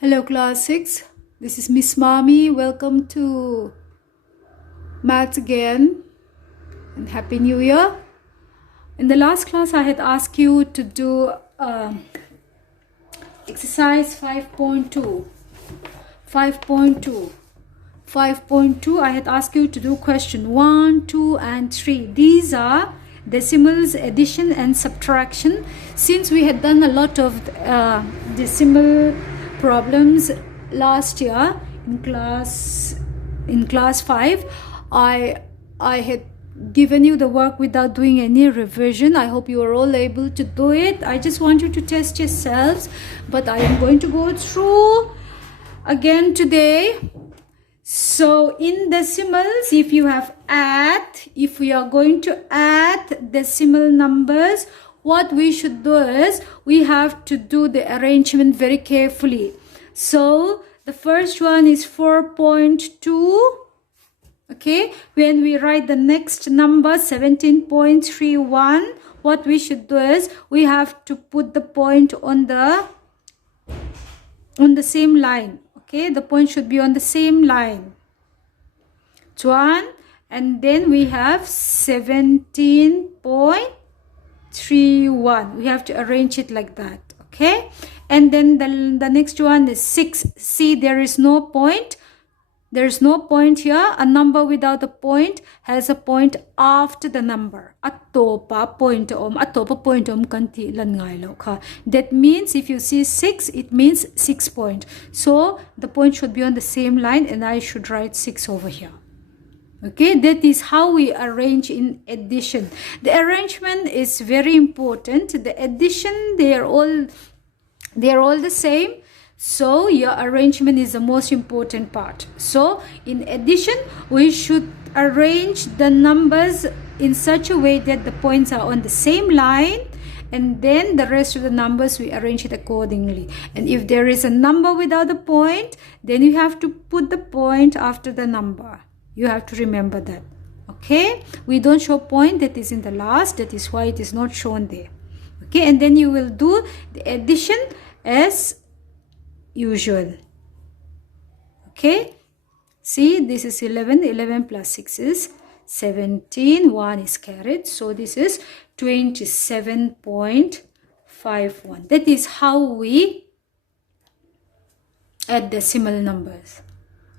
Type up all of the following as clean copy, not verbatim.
Hello class 6, this is Miss Mami. Welcome to Maths again and Happy New Year. In the last class I had asked you to do exercise 5.2. 5.2 I had asked you to do question 1, 2 and 3. These are decimals, addition and subtraction. Since we had done a lot of decimal problems last year in class 5, I had given you the work without doing any revision. I hope you are all able to do it. I just want you to test yourselves, but I am going to go through again today. So in decimals, if we are going to add decimal numbers, what we should do is we have to do the arrangement very carefully. So the first one is 4.2. Okay, when we write the next number 17.31, what we should do is we have to put the point on the same line. Okay, the point should be on the same line. One, and then we have 17.31. We have to arrange it like that. Okay, and then the next one is 6. See, there is no point. There is no point here. A number without a point has a point after the number. Atopa point kanti lan ngai lo kha. That means if you see 6, it means 6 point. So the point should be on the same line, and I should write 6 over here. Okay, that is how we arrange in addition. The arrangement is very important. The addition, they are all the same. So your arrangement is the most important part. So in addition, we should arrange the numbers in such a way that the points are on the same line, and then the rest of the numbers we arrange it accordingly. And if there is a number without a point, then you have to put the point after the number. You have to remember that. Okay, we don't show point that is in the last. That is why it is not shown there. Okay, and then you will do the addition as usual. Okay, see, this is 11 plus 6 is 17, 1 is carried, so this is 27.51. that is how we add decimal numbers.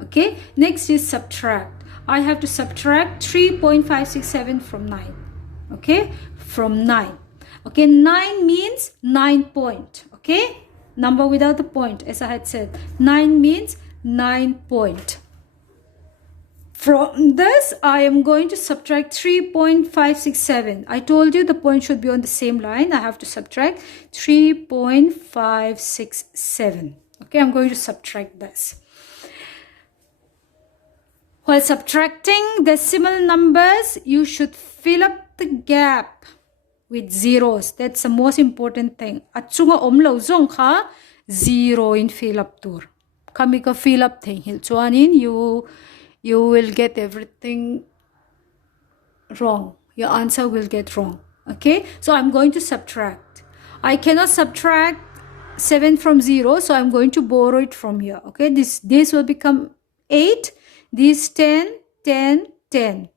Okay, next is subtract. I have to subtract 3.567 from 9. Okay, from 9. Okay, 9 means 9 point. Okay, number without a point, as I had said. 9 means 9 point. From this, I am going to subtract 3.567. I told you the point should be on the same line. I have to subtract 3.567. Okay, I'm going to subtract this. While subtracting decimal numbers, you should fill up the gap with zeros. That's the most important thing. At sunga omlo zong ka zero in fill up tour. Kami ka fill up thing hil chuanin you will get everything wrong. Your answer will get wrong. Okay? So I'm going to subtract. I cannot subtract 7 from 0, so I'm going to borrow it from here. Okay? This will become 8. These 10, 10, 10.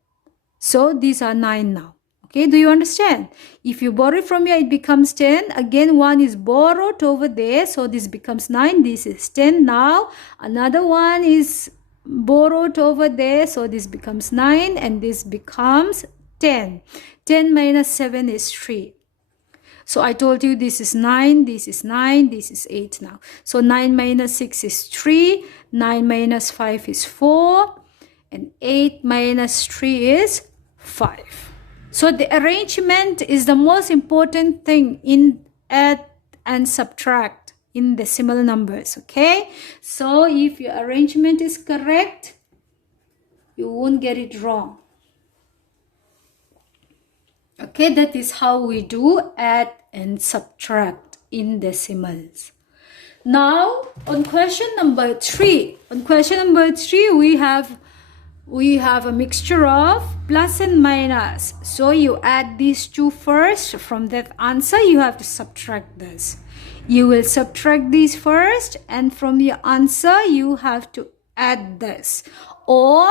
So these are 9 now. Okay, do you understand? If you borrow from here, it becomes 10. Again, 1 is borrowed over there. So this becomes 9. This is 10 now. Another one is borrowed over there. So this becomes 9. And this becomes 10. 10 minus 7 is 3. So I told you this is 9, this is 9, this is 8 now. So 9 minus 6 is 3, 9 minus 5 is 4, and 8 minus 3 is 5. So the arrangement is the most important thing in add and subtract in decimal numbers. Okay? So if your arrangement is correct, you won't get it wrong. Okay, that is how we do add and subtract in decimals. Now, on question number 3. On question number 3, we have we have a mixture of plus and minus. So you add these two first. From that answer, you have to subtract this. You will subtract these first, and from your answer, you have to add this. Or,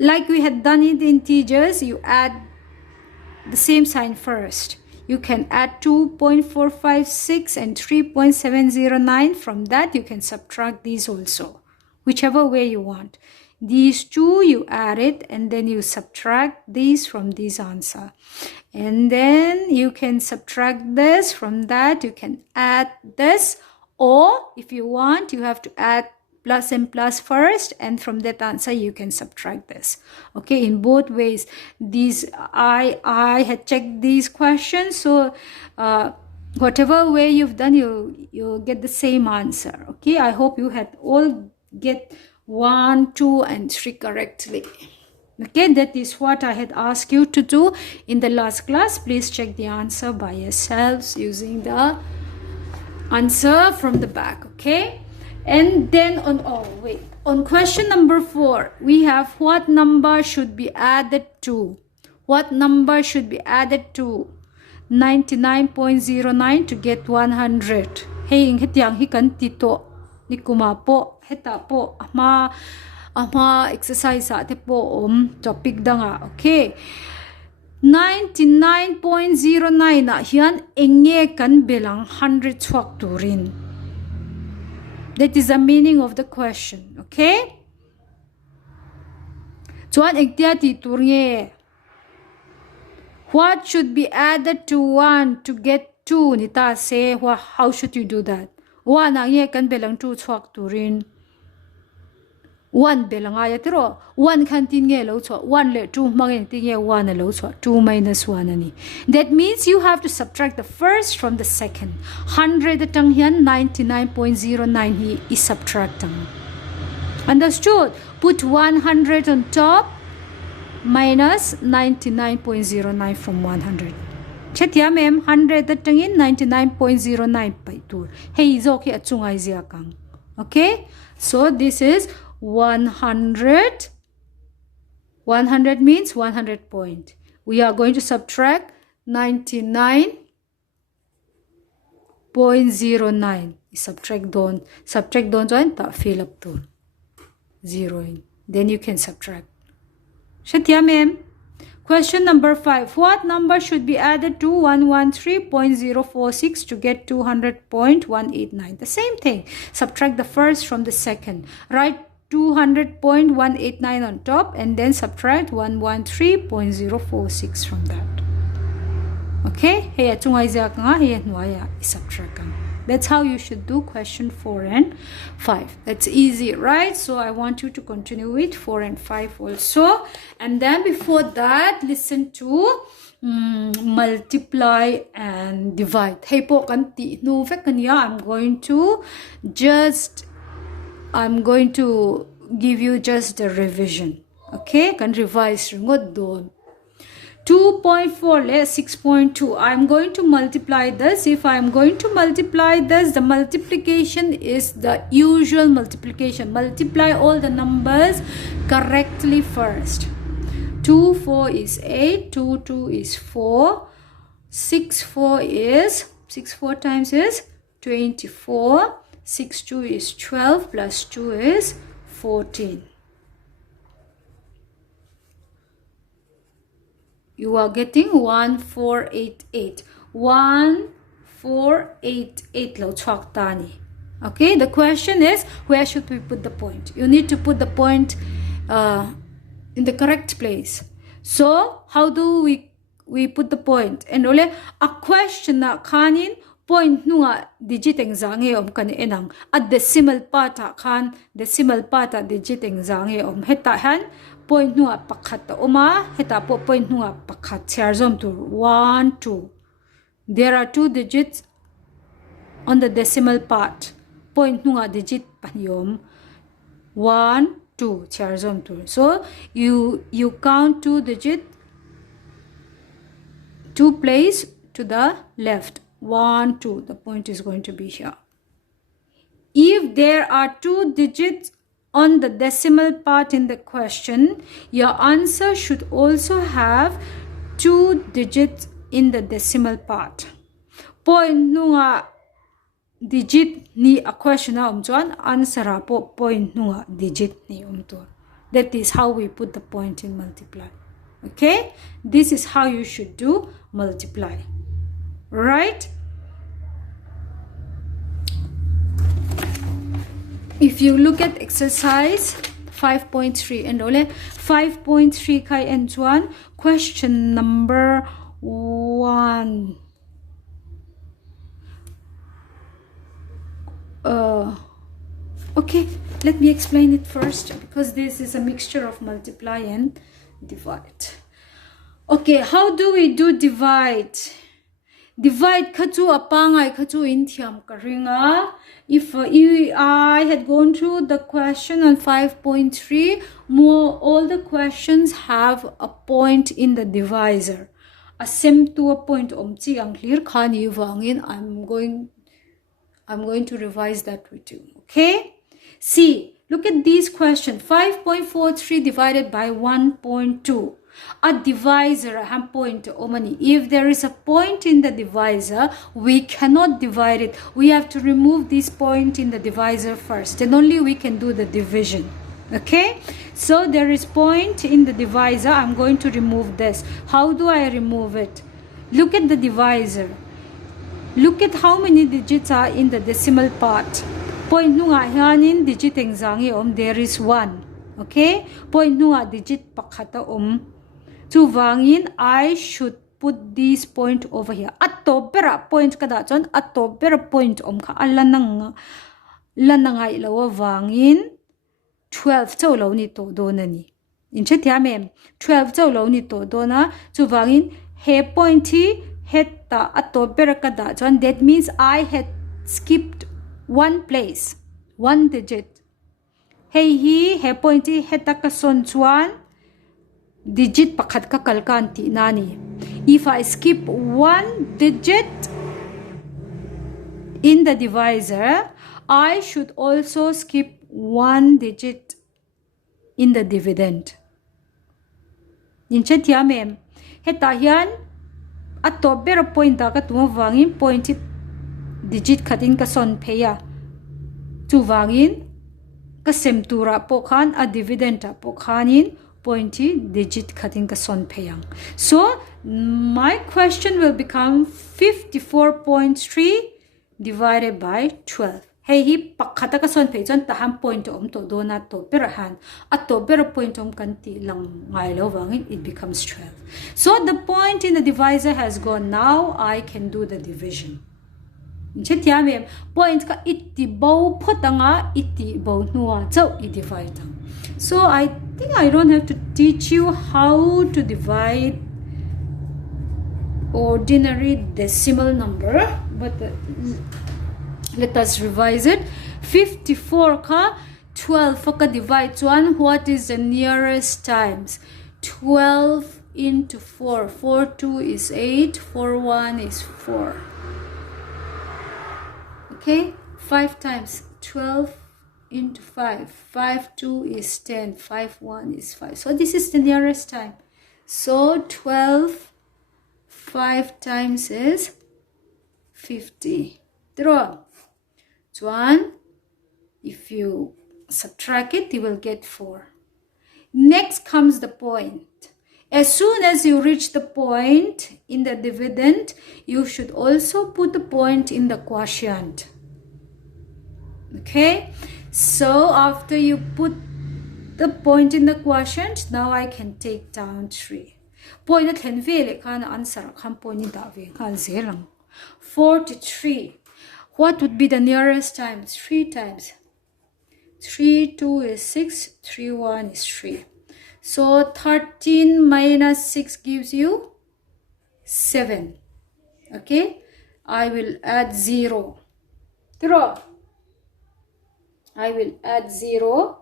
like we had done it in integers, you add the same sign first. You can add 2.456 and 3.709. From that, you can subtract these also. Whichever way you want. These two, you add it, and then you subtract these from this answer. And then you can subtract this from that. You can add this. Or, if you want, you have to add plus and plus first, and from that answer you can subtract this. Okay, in both ways. These I had checked these questions, so whatever way you've done, you'll get the same answer. Okay, I hope you had all get 1, 2 and 3 correctly. Okay, that is what I had asked you to do in the last class. Please check the answer by yourselves using the answer from the back. Okay, and then on question number 4, we have what number should be added to? What number should be added to 99.09 to get 100? Hey, hitiang hikan tito ni kuma po heta po ama exercise ate po topic da nga. Okay, 99.09 na hiyan enge kan belang 100 chuak turin. That is the meaning of the question. Okay, chuan engtia ti turnge. What should be added to 1 to get 2? Nita say, how should you do that? 1 ang ye kan belang 2 chuak turin. 1 belang aya tiro 1 kan tin nge lo chwa 1 le 2 mangeng tin nge 1 lo chwa 2 minus 1 ani. That means you have to subtract the first from the second. 100 tang hian 99.09 hi is subtracting. Understood? Put 100 on top minus 99.09 from 100. Chetia mem 100 tangin 99.09 pai tur. Hey zoki achungai zia kang. Okay? So this is 100. 100 means 100 point. We are going to subtract 99.09. Subtract don join ta fill up to 0 in. Then you can subtract. Shatya ma'am. Question number 5. What number should be added to 113.046 to get 200.189? The same thing. Subtract the first from the second. Write 200.189 on top and then subtract 113.046 from that. Okay? Hey, subtract. That's how you should do question 4 and 5. That's easy, right? So I want you to continue with 4 and 5 also. And then before that, listen to multiply and divide. Hey po kanti no kanya I'm going to give you just a revision. Okay? Can revise ringot don. 2.4 less 6.2. I'm going to multiply this. If I'm going to multiply this, the multiplication is the usual multiplication. Multiply all the numbers correctly first. 2 4 is 8, 2 2 is 4, 6 4 times is 24, 6 2 is 12 plus 2 is 14. You are getting 1488. 1488 lo chok tani. Okay, the question is, where should we put the point? You need to put the point in the correct place. So how do we put the point? And ole a question na kanin point nunga digit engzange kan enang at decimal part kan decimal part digit engzange heta han point nunga pakhat oma heta po point nunga pakhat charzom to 1 2. There are 2 digits on the decimal part. Point nunga digit panyom 1 2 charzom to. So you count 2 digit 2 place to the left. 1 2. The point is going to be here. If there are 2 digits on the decimal part in the question, your answer should also have 2 digits in the decimal part. Point nunga digit ni a question na chuan answer a point nunga digit ni to. That is how we put the point in multiply. Okay? This is how you should do multiply. Right? If you look at exercise 5.3 and ole 5.3 kai and chuan question number 1. Okay, let me explain it first because this is a mixture of multiply and divide. Okay, how do we do divide? Divide khachu apangai khachu in thiam karinga. If I had gone through the question on 5.3, all the questions have a point in the divisor. A sem to a point omchi ang clear khani wangin I'm going to revise that with you. Okay? See, look at these questions. 5.43 divided by 1.2. A divisor, a point omani. If there is a point in the divisor, we cannot divide it. We have to remove this point in the divisor first. Then only we can do the division. Okay? So there is point in the divisor. I'm going to remove this. How do I remove it? Look at the divisor. Look at how many digits are in the decimal part. Point nunga hanin digit engzangi there is 1. Okay? Point nunga digit pakhata to wangin I should put this point over here. Atto pera point kada chon atto pera point ka lananga ilawa wangin 12 chaw lo ni to do na ni. In che tiame 12 chaw lo ni to do na to wangin he pointy heta atto pera kada chon. That means I had skipped one place, one digit. Hey he pointy heta ka son chuan digit pakhat ka kalkan ti nani. If I skip one digit in the divisor, I should also skip one digit in the dividend. Inchet yamem. Heta hian atto bera point ka tumawangin pointed digit khatin ka son peya. Tu wangin ka semtura po khan a dividend po khanin pointy digit cutting ka son payang. So my question will become 54.3 divided by 12. Hey hi pakhata ka son pay chon taham point to donut to perahan at to pera point kanti lang ngai lo wangin it becomes 12. So the point in the divisor has gone. Now I can do the division. Chetiamem point ka iti bow potanga iti bow nuwa so I divide. So I think I don't have to teach you how to divide ordinary decimal number, but let us revise it. 54 ka 12 ka divide 1. What is the nearest times? 12 into 4. 4 2 is 8. 4 1 is 4. Okay, 5 times 12 into 5. 5 2 is 10. 5 1 is 5. So this is the nearest time. So 12 5 times is 50. Draw. 1. If you subtract it, you will get 4. Next comes the point. As soon as you reach the point in the dividend, you should also put the point in the quotient. Okay? So after you put the point in the quotient, now I can take down 3. Point at henvele kana answer kan point da ve kan zelang. 43. What would be the nearest time? 3 times. 3 2 is 6. 3 1 is 3. So 13 minus 6 gives you 7. Okay? I will add 0. Draw. I will add 0.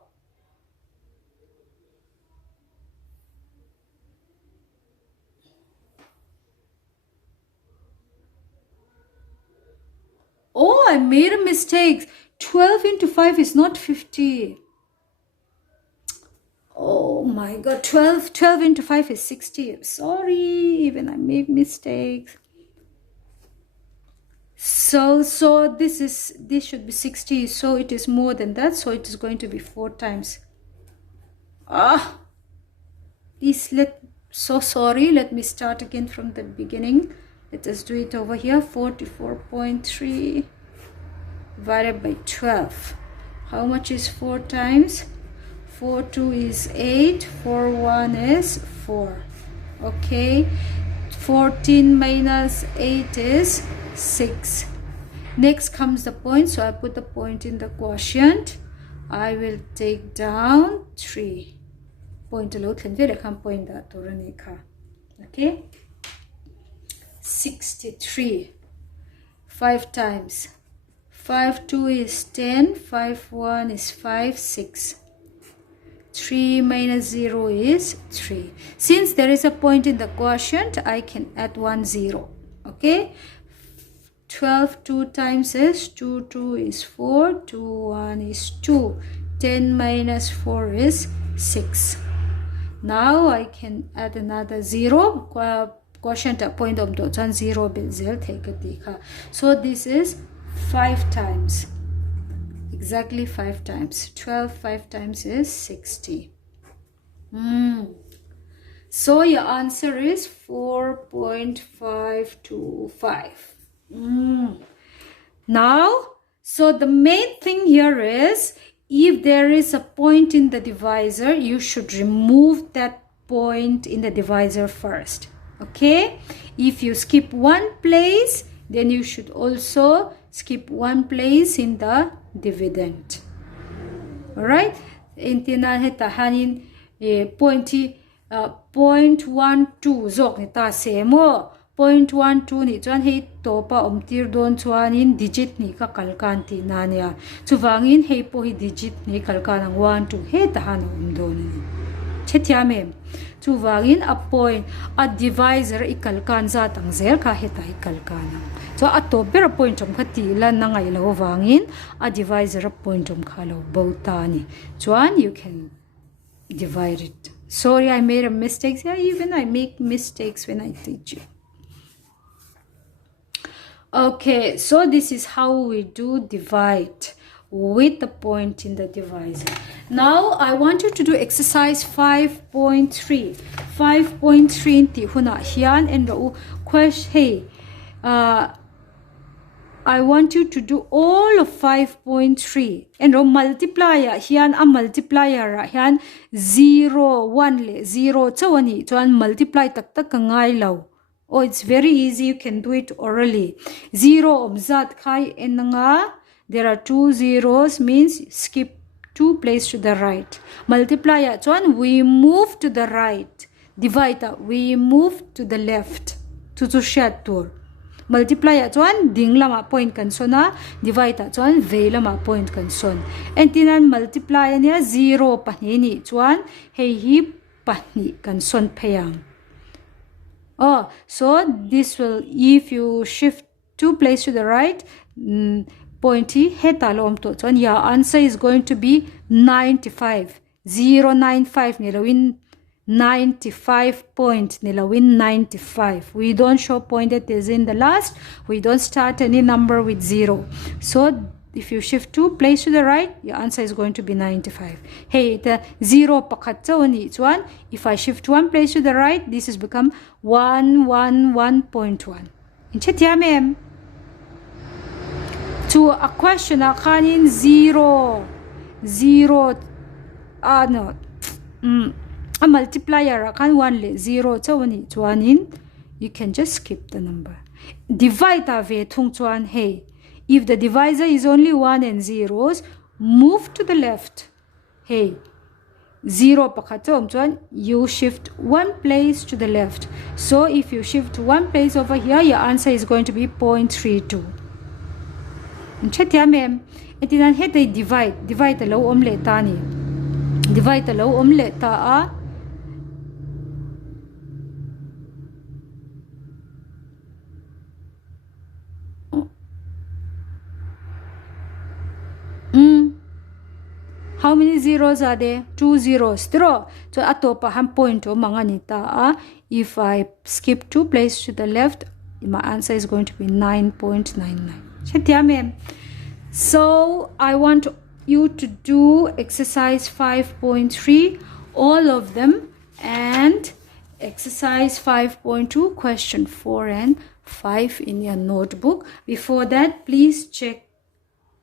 Oh, I made a mistake. 12 into 5 is not 50. my god, 12 into 5 is 60. Sorry, even I made mistakes. So this should be 60, so it is more than that, so it is going to be 4 times. Please so sorry, let me start again from the beginning. Let us do it over here. 44.3 divided by 12. How much is 4 times? 4 2 is 8, 4 1 is 4. Okay, 14 minus 8 is 6. Next comes the point, so I put the point in the quotient. I will take down 3. Point below point that okay, 63. 5 times 5 2 is 10, 5 1 is 5, 6. 3 minus 0 is 3. Since there is a point in the quotient, I can add 1 0. Okay, 12 2 times is 2 2 is 4, 2 1 is 2. 10 minus 4 is 6. Now I can add another 0. Quotient point of the 0 take a. So this is 5 times. Exactly 5 times. 12 5 times is 60. So your answer is 4.525. Now, so the main thing here is, if there is a point in the divisor, you should remove that point in the divisor first. Okay? If you skip one place, then you should also skip one place in the dividend. Alright? Intina heta hanin pointy 0.12 zok ni ta semo 0.12 ni chuan hei topa omtir don chuanin digit ni ka kalkan ti na nia chuwangin hei po hi digit ni kalkan ang 1 2 he ta han om don ni chethia mem chuwangin a point a divisor i kalkan za tang zer kha he ta hi kalkan so a to ber point om khati la na ngai lo wangin a divisor a point om khalo bo ta ni chuan you can divide it. Sorry, I made a mistake. Yeah, even I make mistakes when I teach you. Okay, so this is how we do divide with the point in the divisor. Now I want you to do exercise 5.3. 5.3 ti huna hian and question hey I want you to do all of 5.3 and multiplier hian a multiplier hian 0 1 le 0 chawani chuan multiply tak tak ngai lo. Oh, it's very easy, you can do it orally. 0 omzat khai enanga, there are 2 zeros, means skip 2 place to the right. Multiplier chuan we move to the right. Divider we move to the left. To shat tur. Multiplier chuan ding lama point kan sona, divider chuan ve lama point kan son. And tinan multiplier nia 0 pahni ni chuan hei hi pahni kan son pheyang. Oh, so this will, if you shift 2 place to the right, pointy hetalom to chuan your answer is going to be 95. 095 nilawin 95 point nilawin 95. We don't show point that is in the last. We don't start any number with 0. So if you shift 2 place to the right, your answer is going to be 95. Hey, the 0 pakhat chawani chuan if I shift 1 place to the right, this has become 111.1. In chetia mem. To a question a khanin 0 no. A multiplier kan 1 le 0 chawani chuanin you can just skip the number. Divide ve thung chuan hey. If the divisor is only 1 and zeros, move to the left. Hey, 0 pakatom chuan you shift 1 place to the left. So if you shift 1 place over here, your answer is going to be 0.32. Chetia mem, etinan hete divide lo omle ta ni. Divide lo omle ta a How many zeros are there? 2 zeros. Draw. So atopa ham point o mga nita. If I skip 2 places to the left, my answer is going to be 9.99. So I want you to do exercise 5.3, all of them, and exercise 5.2, question 4 and 5 in your notebook. Before that, please check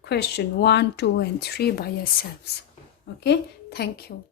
question 1, 2, and 3 by yourselves. Okay, thank you.